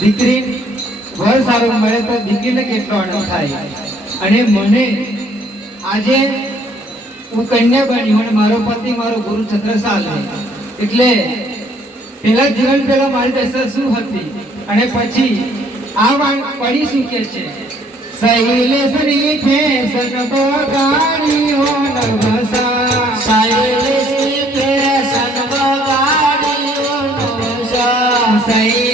દીકરી વર સારું મળે તો દીકરીને કેટલો આનંદ થાય. અને મને આજે હું કન્યા બની અને મારો પતિ મારો ગુરુ છત્રસાલ એટલે પેલા જીવન પેલા મારી દશા શું હતી? અને પછી આ વાંગ પડી શું કે છે? શૈલેષની ફેશન બગાડી હો નવસા શૈલેષની ફેશન બગાડી ઓ નવસા. શૈલેષની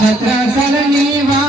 तत्र करणीवा